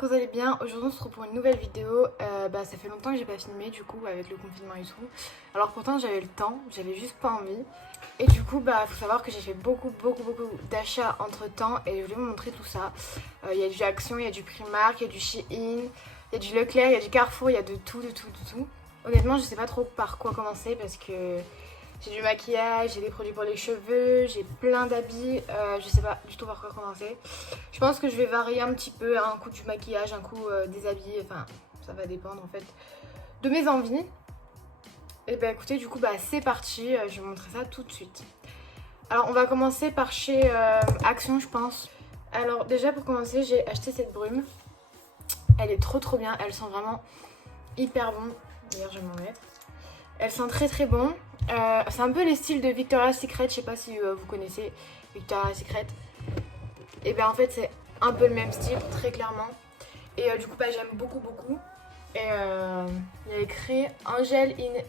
que vous allez bien. Aujourd'hui on se retrouve pour une nouvelle vidéo. Ça fait longtemps que j'ai pas filmé du coup avec le confinement et tout. Alors pourtant j'avais le temps, j'avais juste pas envie. Et du coup faut savoir que j'ai fait beaucoup d'achats entre temps et je voulais vous montrer tout ça. Il y a du Action, il y a du Primark, il y a du Shein, il y a du Leclerc, il y a du Carrefour, il y a de tout. Honnêtement je sais pas trop par quoi commencer parce que j'ai du maquillage, j'ai des produits pour les cheveux, j'ai plein d'habits, je sais pas du tout par quoi commencer. Je pense que je vais varier un petit peu, un coup du maquillage, un coup des habits, enfin ça va dépendre en fait de mes envies. Et écoutez, du coup c'est parti, je vais vous montrer ça tout de suite. Alors on va commencer par chez Action je pense. Alors déjà pour commencer j'ai acheté cette brume. Elle est trop bien, elle sent vraiment hyper bon. D'ailleurs je vais m'en mettre. Elle sent très bon. C'est un peu les styles de Victoria's Secret, je sais pas si vous connaissez Victoria's Secret. Et en fait c'est un peu le même style, très clairement. Et du coup j'aime beaucoup. Et il y a écrit Angel in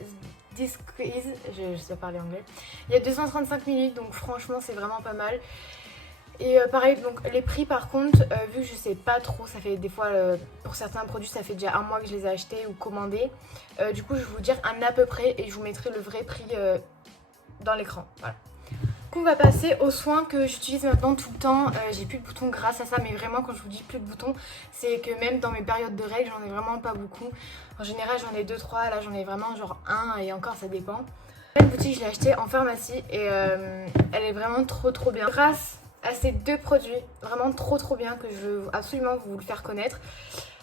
Disguise, je sais pas parler anglais. Il y a 235 ml, donc franchement c'est vraiment pas mal. Et pareil, donc les prix par contre, vu que je sais pas trop, ça fait des fois, pour certains produits, ça fait déjà un mois que je les ai achetés ou commandés. Du coup, je vais vous dire un à peu près et je vous mettrai le vrai prix dans l'écran. Voilà. Du coup, on va passer aux soins que j'utilise maintenant tout le temps. J'ai plus de boutons grâce à ça, mais vraiment, quand je vous dis plus de boutons, c'est que même dans mes périodes de règles, j'en ai vraiment pas beaucoup. En général, j'en ai 2-3, là j'en ai vraiment genre un et encore, ça dépend. Une boutique, je l'ai acheté en pharmacie et elle est vraiment trop bien. Grâce à ces deux produits vraiment trop bien que je veux absolument vous le faire connaître.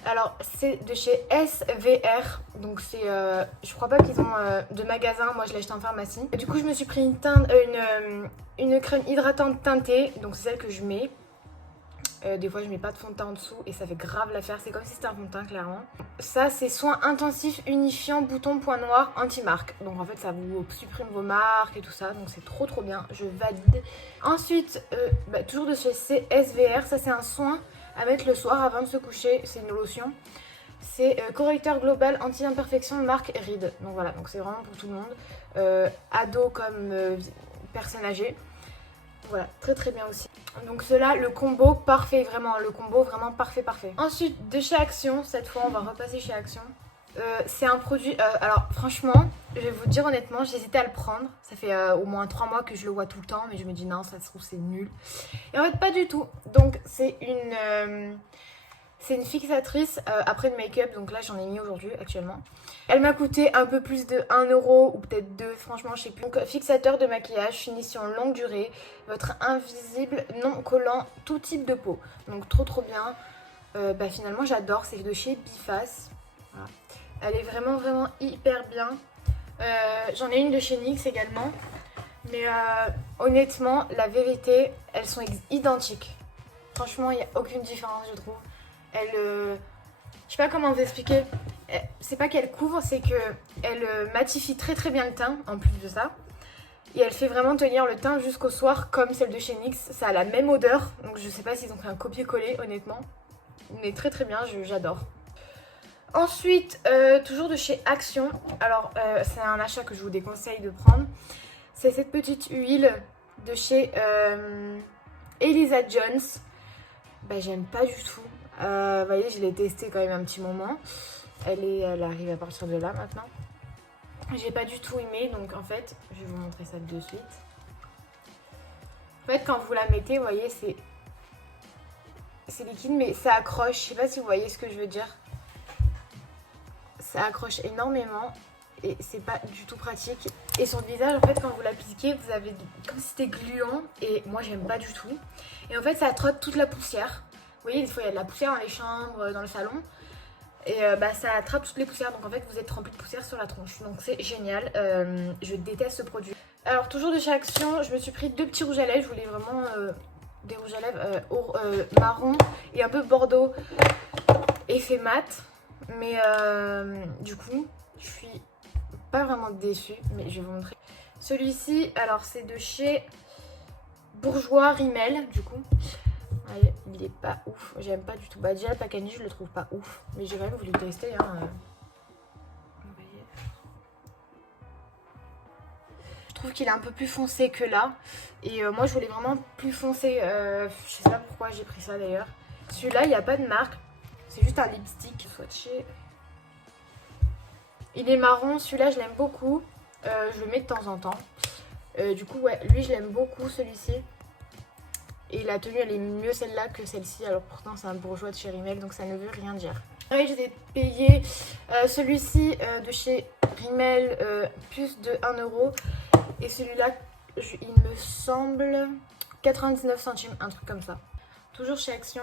Alors c'est de chez SVR, donc c'est je crois pas qu'ils ont de magasin, moi je l'ai acheté en pharmacie. Du coup je me suis pris une crème hydratante teintée, donc c'est celle que je mets. Des fois je mets pas de fond de teint en dessous et ça fait grave l'affaire, c'est comme si c'était un fond de teint clairement. Ça c'est soin intensif unifiant bouton point noir anti-marque, donc en fait ça vous supprime vos marques et tout ça, donc c'est trop bien, je valide. Ensuite toujours de chez SVR, ça c'est un soin à mettre le soir avant de se coucher, c'est une lotion. C'est correcteur global anti-imperfection marque Reed, donc voilà, donc c'est vraiment pour tout le monde, ado comme personne âgée. Voilà, très bien aussi. Donc cela, le combo parfait, vraiment, le combo vraiment parfait. Ensuite, de chez Action, cette fois on va repasser chez Action. C'est un produit, alors franchement, je vais vous dire honnêtement, j'hésitais à le prendre. Ça fait au moins 3 mois que je le vois tout le temps, mais je me dis non, ça se trouve c'est nul. Et en fait pas du tout. Donc c'est une fixatrice après de make-up, donc là j'en ai mis aujourd'hui actuellement. Elle m'a coûté un peu plus de 1 euro ou peut-être 2, franchement je sais plus. Donc fixateur de maquillage, finition longue durée, votre invisible non collant tout type de peau. Donc trop bien. Finalement j'adore, c'est de chez Biface. Voilà. Elle est vraiment hyper bien. J'en ai une de chez NYX également. Mais honnêtement, la vérité, elles sont identiques. Franchement, il n'y a aucune différence je trouve. Elle, je sais pas comment vous expliquer. C'est pas qu'elle couvre, c'est que elle matifie très bien le teint en plus de ça. Et elle fait vraiment tenir le teint jusqu'au soir comme celle de chez NYX. Ça a la même odeur, donc je sais pas s'ils ont fait un copier-coller honnêtement. Mais très bien, j'adore. Ensuite, toujours de chez Action. Alors c'est un achat que je vous déconseille de prendre. C'est cette petite huile de chez Elisa Jones. J'aime pas du tout. Vous voyez, je l'ai testée quand même un petit moment. Elle arrive à partir de là maintenant. J'ai pas du tout aimé, donc en fait, je vais vous montrer ça de suite. En fait, quand vous la mettez, vous voyez, c'est liquide, mais ça accroche. Je sais pas si vous voyez ce que je veux dire. Ça accroche énormément et c'est pas du tout pratique. Et sur le visage, en fait, quand vous l'appliquez, vous avez comme si c'était gluant et moi, j'aime pas du tout. Et en fait, ça trotte toute la poussière. Vous voyez, des fois il y a de la poussière dans les chambres, dans le salon. Et ça attrape toutes les poussières. Donc en fait vous êtes rempli de poussière sur la tronche. Donc c'est génial. Je déteste ce produit. Alors toujours de chez Action, je me suis pris 2 petits rouges à lèvres. Je voulais vraiment des rouges à lèvres marron et un peu bordeaux. Effet mat. Mais du coup je suis pas vraiment déçue. Mais je vais vous montrer. Celui-ci, alors c'est de chez Bourjois Rimmel du coup. Allez, il est pas ouf, j'aime pas du tout. Déjà le packaging je le trouve pas ouf, mais j'ai quand même voulu le tester Je trouve qu'il est un peu plus foncé que là. Et moi je voulais vraiment plus foncé. Je sais pas pourquoi j'ai pris ça d'ailleurs. Celui-là il n'y a pas de marque. C'est juste un lipstick swatché. Il est marron, celui-là je l'aime beaucoup. Je le mets de temps en temps. Du coup ouais, lui je l'aime beaucoup celui-ci. Et la tenue elle est mieux celle-là que celle-ci. Alors pourtant c'est un bourgeois de chez Rimmel, donc ça ne veut rien dire. Après j'ai payé celui-ci de chez Rimmel plus de 1 euro. Et celui-là il me semble 99 centimes, un truc comme ça. Toujours chez Action,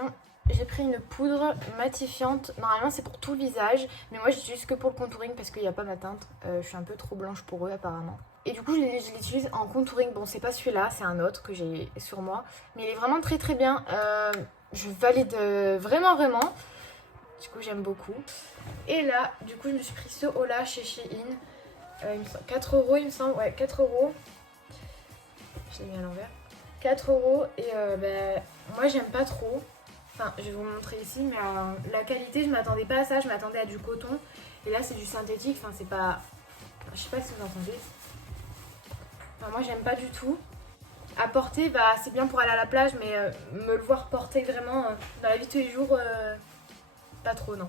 j'ai pris une poudre matifiante. Normalement c'est pour tout le visage, mais moi j'utilise que pour le contouring parce qu'il n'y a pas ma teinte. Je suis un peu trop blanche pour eux apparemment. Et du coup je l'utilise en contouring. Bon c'est pas celui-là, c'est un autre que j'ai sur moi. Mais il est vraiment très très bien. Je valide vraiment. Du coup j'aime beaucoup. Et là du coup je me suis pris ce haut là chez Shein. 4 euros il me semble, ouais 4 euros. Je l'ai mis à l'envers. 4 euros et moi j'aime pas trop. Enfin je vais vous montrer ici, mais la qualité je m'attendais pas à ça, je m'attendais à du coton. Et là c'est du synthétique, enfin c'est pas... Je sais pas si vous entendez. Enfin, moi j'aime pas du tout. À porter, bah c'est bien pour aller à la plage, mais me le voir porter vraiment dans la vie de tous les jours, pas trop non.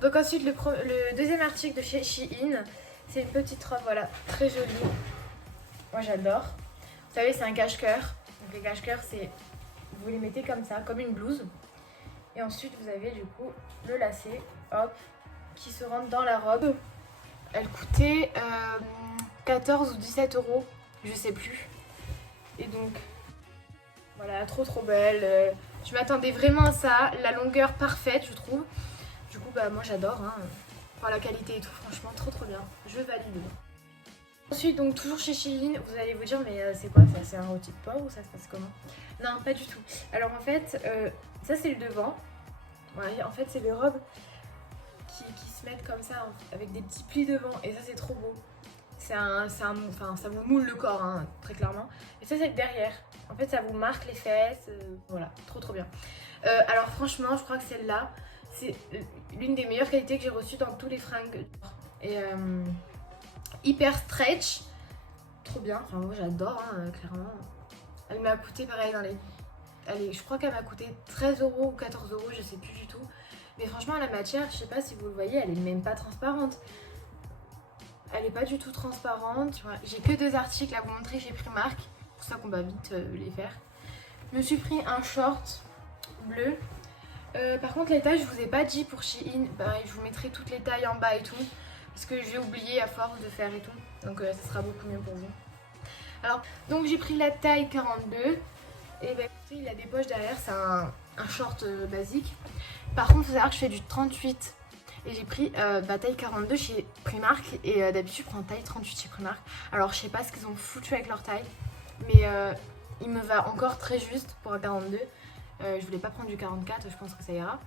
Donc ensuite le deuxième article de chez Shein, c'est une petite robe, voilà, très jolie. Moi j'adore. Vous savez c'est un cache-cœur. Donc les cache-cœurs c'est, vous les mettez comme ça, comme une blouse. Et ensuite vous avez du coup le lacet, hop, qui se rentre dans la robe. Elle coûtait 14 ou 17 euros, je sais plus. Et donc voilà, trop belle. Je m'attendais vraiment à ça, la longueur parfaite je trouve. Du coup bah moi j'adore, hein. Enfin, la qualité et tout, franchement trop bien, je valide. Ensuite donc toujours chez Shein, vous allez vous dire mais c'est quoi ça, c'est un rôti de porc ou ça se passe comment? Non pas du tout. Alors en fait ça c'est le devant. Ouais, en fait c'est des robes qui se mettent comme ça avec des petits plis devant et ça c'est trop beau. Enfin, ça vous moule le corps hein, très clairement. Et ça c'est le derrière. En fait ça vous marque les fesses, voilà, trop bien. Alors franchement je crois que celle-là c'est l'une des meilleures qualités que j'ai reçues dans tous les fringues. Et hyper stretch, trop bien, enfin moi j'adore hein, clairement. Elle m'a coûté pareil dans les... Allez, je crois qu'elle m'a coûté 13 euros ou 14 euros, je sais plus du tout. Mais franchement la matière, je sais pas si vous le voyez, elle est même pas transparente. Elle est pas du tout transparente. J'ai que 2 articles à vous montrer chez Primark, c'est pour ça qu'on va vite les faire. Je me suis pris un short bleu. Par contre les tailles je vous ai pas dit pour Shein, pareil je vous mettrai toutes les tailles en bas et tout. Parce que j'ai oublié à force de faire et tout. Donc ça sera beaucoup mieux pour vous. Alors, donc j'ai pris la taille 42. Et bah écoutez, il a des poches derrière. C'est un short basique. Par contre, il faut savoir que je fais du 38. Et j'ai pris taille 42 chez Primark. Et d'habitude, je prends taille 38 chez Primark. Alors, je sais pas ce qu'ils ont foutu avec leur taille. Mais il me va encore très juste pour un 42. Je voulais pas prendre du 44. Je pense que ça ira.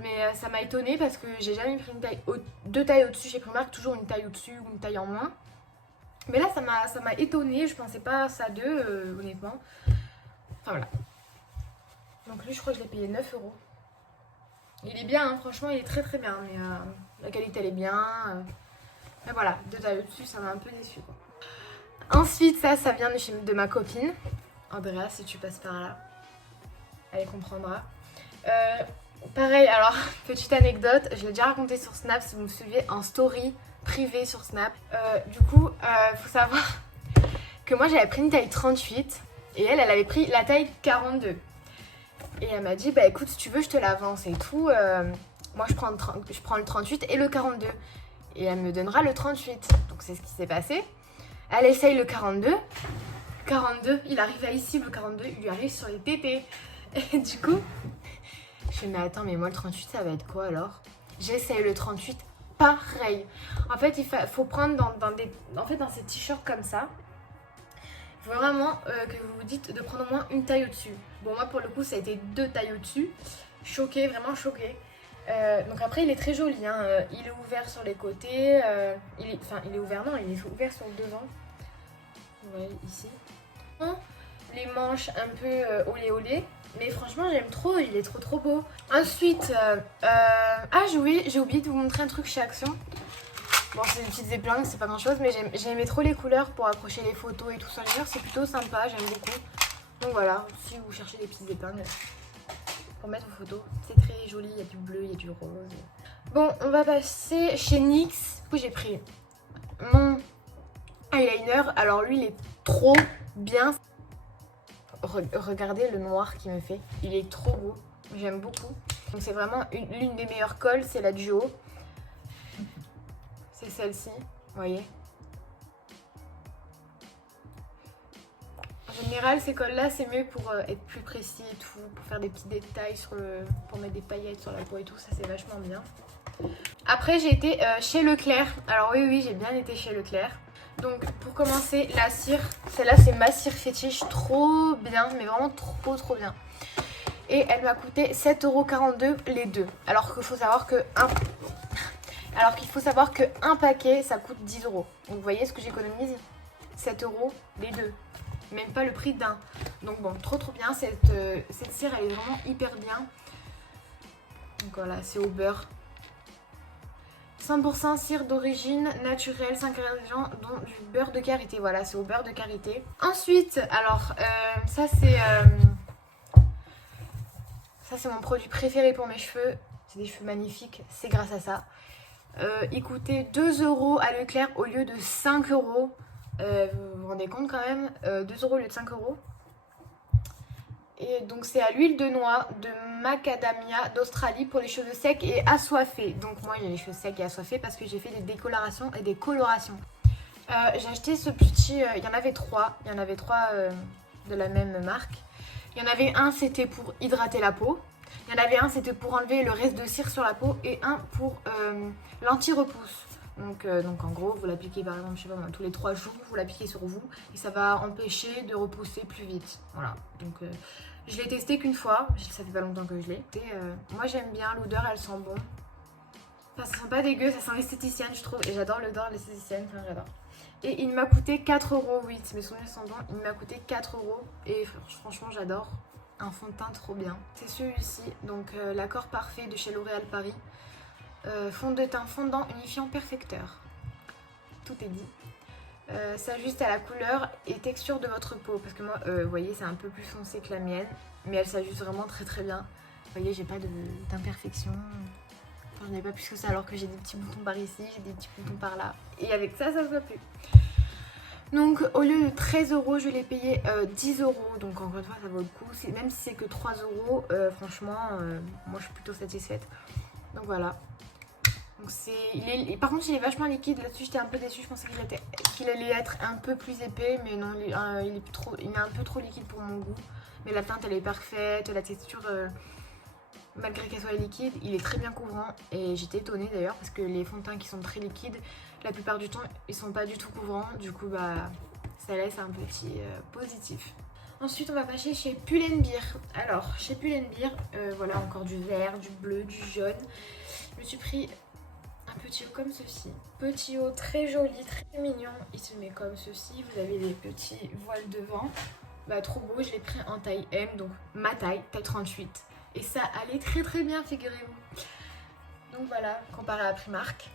Mais ça m'a étonnée parce que j'ai jamais pris une taille 2 tailles au-dessus chez Primark, toujours une taille au-dessus ou une taille en moins. Mais là ça m'a étonnée, je pensais pas ça d'eux honnêtement. Enfin voilà. Donc lui je crois que je l'ai payé 9 euros. Il est bien, hein, franchement il est très bien, mais la qualité elle est bien. Mais voilà, 2 tailles au-dessus ça m'a un peu déçue quoi. Ensuite ça vient de ma copine. Andrea, si tu passes par là, elle comprendra. Pareil, alors, petite anecdote, je l'ai déjà raconté sur Snap si vous me suivez en story privée sur Snap. Du coup, faut savoir que moi j'avais pris une taille 38 et elle avait pris la taille 42. Et elle m'a dit, bah écoute, si tu veux, je te l'avance et tout. Moi je prends le 38 et le 42. Et elle me donnera le 38. Donc c'est ce qui s'est passé. Elle essaye le 42. 42, il arrive à ici, le 42, il lui arrive sur les tétés. Et du coup... Je fais mais attends mais moi le 38 ça va être quoi alors? J'essaye le 38, pareil. En fait il faut prendre dans ces t-shirts comme ça. Il faut vraiment que vous vous dites de prendre au moins une taille au-dessus. Bon moi pour le coup ça a été 2 tailles au-dessus. Choquée, vraiment choquée. Donc après il est très joli hein. Il est ouvert sur les côtés. Il est ouvert non, il est ouvert sur le devant. Vous voyez ici. Les manches un peu olé. Mais franchement j'aime trop, il est trop beau. Ensuite, j'ai oublié de vous montrer un truc chez Action. Bon c'est des petites épingles, c'est pas grand chose, mais j'aimais trop les couleurs pour accrocher les photos et tout ça. D'ailleurs c'est plutôt sympa, j'aime beaucoup. Donc voilà, si vous cherchez des petites épingles. pour mettre vos photos. C'est très joli, il y a du bleu, il y a du rose. Bon, on va passer chez NYX. Du coup, j'ai pris mon eyeliner. Alors lui, il est trop bien. Regardez le noir qu'il me fait. Il est trop beau. J'aime beaucoup. Donc c'est vraiment l'une des meilleures colles. C'est la Duo. C'est celle-ci. Vous voyez. En général, ces colles-là, c'est mieux pour être plus précis et tout. Pour faire des petits détails, pour mettre des paillettes sur la peau et tout. Ça, c'est vachement bien. Après, j'ai été chez Leclerc. Alors oui, j'ai bien été chez Leclerc. Donc pour commencer, la cire, celle-là c'est ma cire fétiche, trop bien, mais vraiment trop bien. Et elle m'a coûté 7,42 € les deux. Alors qu'il faut savoir que un paquet ça coûte 10 €. Donc vous voyez ce que j'économise, 7 € les deux. Même pas le prix d'un. Donc bon, trop bien, cette cire elle est vraiment hyper bien. Donc voilà, c'est au beurre. 100% cire d'origine naturelle, 5 ingrédients dont du beurre de karité. Voilà, c'est au beurre de karité. Ensuite, alors, ça c'est mon produit préféré pour mes cheveux. C'est des cheveux magnifiques, c'est grâce à ça. Il coûtait 2 € à Leclerc au lieu de 5 €. Vous vous rendez compte quand même, 2 € au lieu de 5 €. Et donc c'est à l'huile de noix de macadamia d'Australie pour les cheveux secs et assoiffés. Donc moi j'ai les cheveux secs et assoiffés parce que j'ai fait des décolorations et des colorations. J'ai acheté ce petit, il y en avait trois. Il y en avait trois de la même marque. Il y en avait un c'était pour hydrater la peau. Il y en avait un c'était pour enlever le reste de cire sur la peau. Et un pour l'anti-repousse. Donc en gros vous l'appliquez par exemple je sais pas moi, tous les 3 jours, vous l'appliquez sur vous. Et ça va empêcher de repousser plus vite. Voilà, donc... je l'ai testé qu'une fois, ça fait pas longtemps que je l'ai. Moi j'aime bien, l'odeur elle sent bon. Enfin ça sent pas dégueu, ça sent l'esthéticienne je trouve. Et j'adore l'odeur de l'esthéticienne, enfin j'adore. Et il m'a coûté 4 €, oui, mes souvenirs sont bons. Il m'a coûté 4 €. Et franchement j'adore. Un fond de teint trop bien. C'est celui-ci, donc l'accord parfait de chez L'Oréal Paris. Fond de teint fondant unifiant perfecteur. Tout est dit. S'ajuste à la couleur et texture de votre peau parce que moi vous voyez c'est un peu plus foncé que la mienne mais elle s'ajuste vraiment très bien. Vous voyez j'ai pas d'imperfection, enfin j'en ai pas plus que ça alors que j'ai des petits boutons par ici, j'ai des petits boutons par là et avec ça se voit plus. Donc au lieu de 13 € je l'ai payé 10 € donc encore une fois ça vaut le coup, même si c'est que 3 €, franchement moi je suis plutôt satisfaite. Donc voilà. Donc par contre il est vachement liquide, là-dessus j'étais un peu déçue, je pensais qu'il allait être un peu plus épais mais non il est un peu trop liquide pour mon goût. Mais la teinte elle est parfaite, la texture malgré qu'elle soit liquide il est très bien couvrant et j'étais étonnée d'ailleurs parce que les fonds de teint qui sont très liquides la plupart du temps ils sont pas du tout couvrants, du coup bah ça laisse un petit positif. Ensuite on va passer chez Pull&Bear. Alors chez Pull&Bear, voilà encore du vert, du bleu, du jaune. Je me suis pris un petit haut comme ceci. Petit haut très joli, très mignon. Il se met comme ceci. Vous avez des petits voiles devant. Bah trop beau. Je l'ai pris en taille M, donc ma taille 38. Et ça allait très bien, figurez-vous. Donc voilà, comparé à Primark.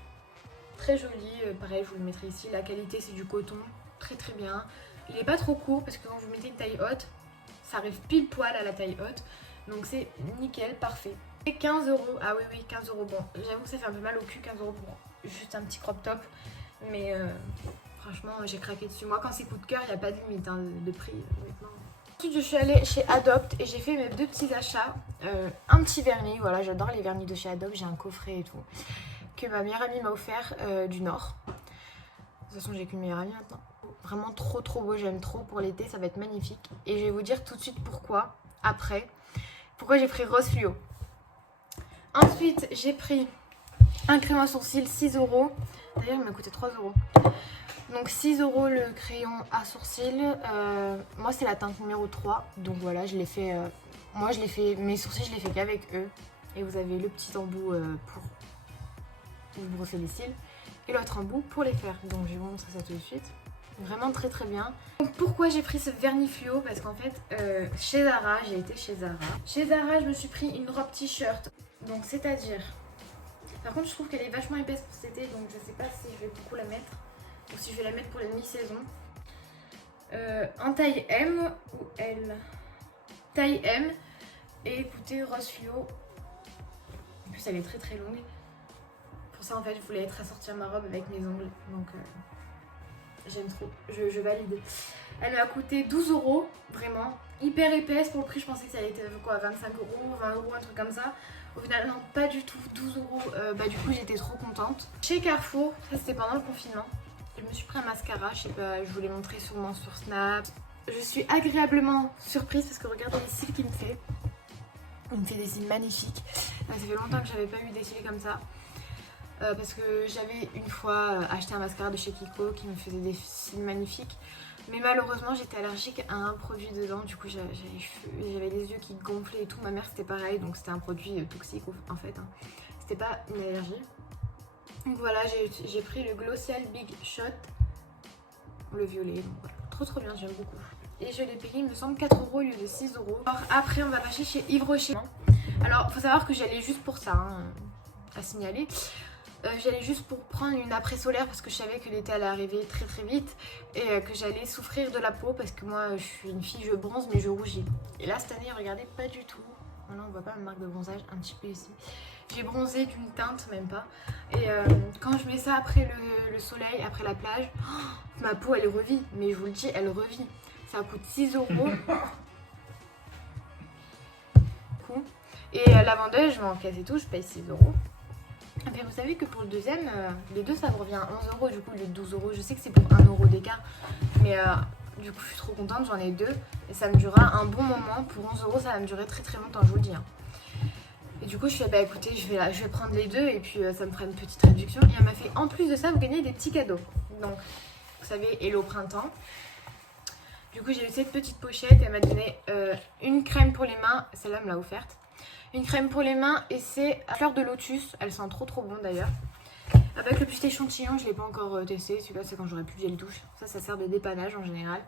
Très joli. Pareil, je vous le mettrai ici. La qualité, c'est du coton. Très bien. Il n'est pas trop court parce que quand vous mettez une taille haute, ça arrive pile poil à la taille haute. Donc c'est nickel, parfait. 15 €, ah oui 15 €, bon j'avoue que ça fait un peu mal au cul 15 € pour juste un petit crop top mais franchement j'ai craqué dessus. Moi quand c'est coup de cœur il n'y a pas de limite hein, de prix honnêtement. Ensuite je suis allée chez Adopt et j'ai fait mes 2 petits achats, un petit vernis, voilà j'adore les vernis de chez Adopt, j'ai un coffret et tout que ma meilleure amie m'a offert du Nord. De toute façon j'ai qu'une meilleure amie maintenant. Vraiment trop beau, j'aime trop pour l'été, ça va être magnifique et je vais vous dire tout de suite pourquoi j'ai pris rose fluo. Ensuite, j'ai pris un crayon à sourcils, 6 €. D'ailleurs, il m'a coûté 3 €. Donc 6 € le crayon à sourcils. Moi, c'est la teinte numéro 3. Donc voilà, je l'ai fait. Moi, je l'ai fait. Mes sourcils, je les fais qu'avec eux. Et vous avez le petit embout pour vous brosser les cils. Et l'autre embout pour les faire. Donc je vais vous montrer ça tout de suite. Vraiment très bien. Donc pourquoi j'ai pris ce vernis fluo? Parce qu'en fait, chez Zara, j'ai été chez Zara. Chez Zara, je me suis pris une robe t-shirt. Donc c'est-à-dire... Par contre, je trouve qu'elle est vachement épaisse pour cet été. Donc je sais pas si je vais beaucoup la mettre. Ou si je vais la mettre pour la mi-saison. En taille M ou L. Taille M. Et écoutez, rose fluo. En plus elle est très très longue. Pour ça en fait je voulais être assortir ma robe avec mes ongles. Donc j'aime trop, je valide. Elle m'a coûté 12 €, vraiment. Hyper épaisse pour le prix, je pensais que ça allait être quoi, 25 €, 20 €, un truc comme ça. Au final, non, pas du tout, 12 €. Bah, du coup, j'étais trop contente. Chez Carrefour, ça c'était pendant le confinement. Je me suis pris un mascara, je sais pas, je vous l'ai montré sûrement sur Snap. Je suis agréablement surprise parce que regardez les cils qu'il me fait. Il me fait des cils magnifiques. Ça fait longtemps que j'avais pas eu des cils comme ça. Parce que j'avais une fois acheté un mascara de chez Kiko qui me faisait des cils magnifiques. Mais malheureusement j'étais allergique à un produit dedans, du coup j'avais les yeux qui gonflaient et tout. Ma mère c'était pareil, donc c'était un produit toxique en fait, hein. C'était pas une allergie. Donc voilà, j'ai pris le Glossial Big Shot, le violet, donc voilà, trop bien, j'aime beaucoup. Et je l'ai payé il me semble 4 € au lieu de 6 €. Alors après on va passer chez Yves Rocher. Alors faut savoir que j'allais juste pour ça, hein, à signaler. J'allais juste pour prendre une après solaire parce que je savais que l'été allait arriver très vite et que j'allais souffrir de la peau parce que moi je suis une fille, je bronze mais je rougis. Et là cette année regardez pas du tout, voilà, on voit pas ma marque de bronzage, un petit peu ici. J'ai bronzé d'une teinte même pas. Et quand je mets ça après le soleil, après la plage, oh, ma peau elle revit, mais je vous le dis elle revit. Ça coûte 6 €. Et la vendeuse je m'encaisse et tout, je paye 6 €. Mais vous savez que pour le deuxième, les deux ça me revient à 11 € du coup, le 12 €. Je sais que c'est pour 1 € d'écart, mais du coup je suis trop contente, j'en ai deux. Et ça me durera un bon moment, pour 11 € ça va me durer très longtemps, je vous le dis, hein. Et du coup je fais bah écoutez, je vais prendre les deux et puis ça me fera une petite réduction. Et elle m'a fait en plus de ça, vous gagnez des petits cadeaux. Donc vous savez, Hello Printemps. Du coup j'ai eu cette petite pochette, elle m'a donné une crème pour les mains, celle-là me l'a offerte. Une crème pour les mains et c'est à fleur de lotus, elle sent trop bon d'ailleurs. Avec le petit échantillon, je ne l'ai pas encore testé, celui-là c'est quand j'aurai plus de gel douche. Ça sert de dépannage en général.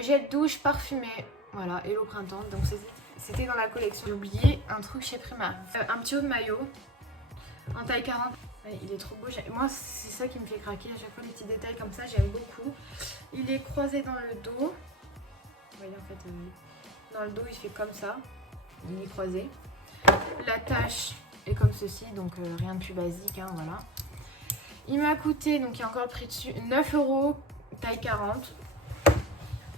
Gel douche parfumé, voilà, Hello Printemps, donc c'était dans la collection. J'ai oublié un truc chez Primark. Un petit haut de maillot en taille 40. Ouais, il est trop beau, moi c'est ça qui me fait craquer à chaque fois, les petits détails comme ça, j'aime beaucoup. Il est croisé dans le dos. Vous voyez en fait, dans le dos il fait comme ça. Il est croisé. La tache est comme ceci, donc rien de plus basique, hein, voilà. Il m'a coûté, donc il y a encore le prix dessus, 9 €, taille 40.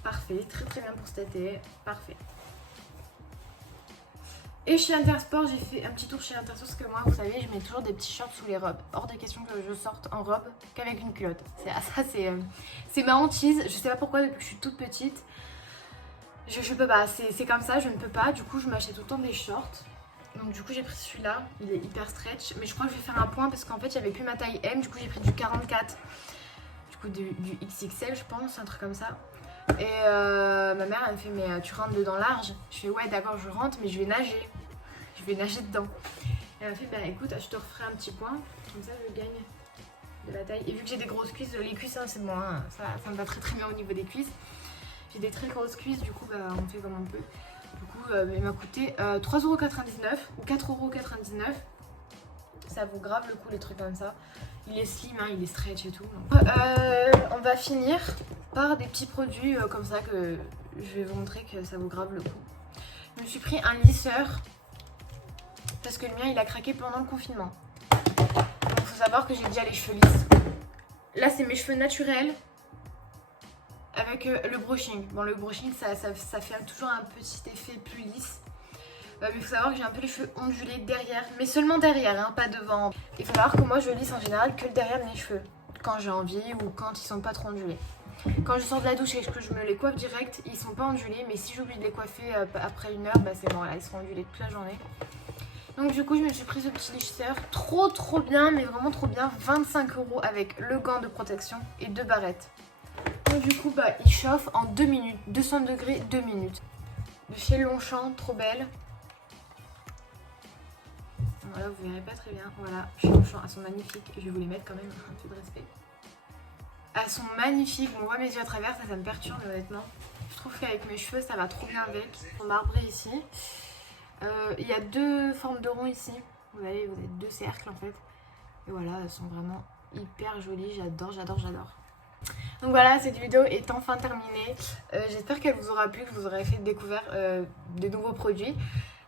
Parfait, très bien pour cet été, parfait. Et chez Intersport, j'ai fait un petit tour chez Intersport parce que moi, vous savez, je mets toujours des petits shorts sous les robes. Hors de question que je sorte en robe qu'avec une culotte. Ça, c'est ma hantise. Je sais pas pourquoi, depuis que je suis toute petite. Je peux pas, c'est comme ça, je ne peux pas. Du coup, je m'achète tout le temps des shorts. Donc du coup, j'ai pris celui-là. Il est hyper stretch. Mais je crois que je vais faire un point parce qu'en fait, j'avais plus ma taille M. Du coup, j'ai pris du 44. Du coup, du XXL, je pense, un truc comme ça. Et ma mère, elle me fait, mais tu rentres dedans large? Je fais, ouais, d'accord, je rentre, mais je vais nager. Je vais nager dedans. Et elle m'a fait, bah écoute, je te referai un petit point. Comme ça, je gagne de la taille. Et vu que j'ai des grosses cuisses, les cuisses, hein, c'est bon, hein, ça me va très bien au niveau des cuisses. J'ai des très grosses cuisses, du coup, bah, on fait comme on peut. Du coup, il m'a coûté 3,99 € ou 4,99 €. Ça vaut grave le coup, les trucs comme ça. Il est slim, hein, il est stretch et tout. On va finir par des petits produits comme ça que je vais vous montrer que ça vaut grave le coup. Je me suis pris un lisseur parce que le mien, il a craqué pendant le confinement. Donc, il faut savoir que j'ai déjà les cheveux lisses. Là, c'est mes cheveux naturels. Avec le brushing. Bon, le brushing, ça fait toujours un petit effet plus lisse. Mais il faut savoir que j'ai un peu les cheveux ondulés derrière. Mais seulement derrière, hein, pas devant. Il faut savoir que moi, je lisse en général que le derrière de mes cheveux. Quand j'ai envie ou quand ils sont pas trop ondulés. Quand je sors de la douche et que je me les coiffe direct, ils sont pas ondulés. Mais si j'oublie de les coiffer après 1 heure, bah c'est bon, là, ils seront ondulés toute la journée. Donc du coup, je me suis pris ce petit lisseur. Trop bien, mais vraiment trop bien. 25 € avec le gant de protection et 2 barrettes. Donc du coup, bah, il chauffe en 2 minutes. 200 degrés, 2 minutes. De chez Longchamp, trop belle. Voilà, vous verrez pas très bien. Voilà, chez Longchamp, elles sont magnifiques. Je vais vous les mettre quand même, un peu de respect. Elles sont magnifiques. On voit mes yeux à travers, ça me perturbe honnêtement. Je trouve qu'avec mes cheveux, ça va trop bien avec. Ils sont marbrés ici. Il y a 2 formes de rond ici. Vous avez 2 cercles en fait. Et voilà, elles sont vraiment hyper jolies. J'adore. Donc voilà, cette vidéo est enfin terminée. J'espère qu'elle vous aura plu, que vous aurez fait découvrir de nouveaux produits.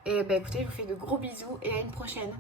Et bah écoutez, je vous fais de gros bisous et à une prochaine.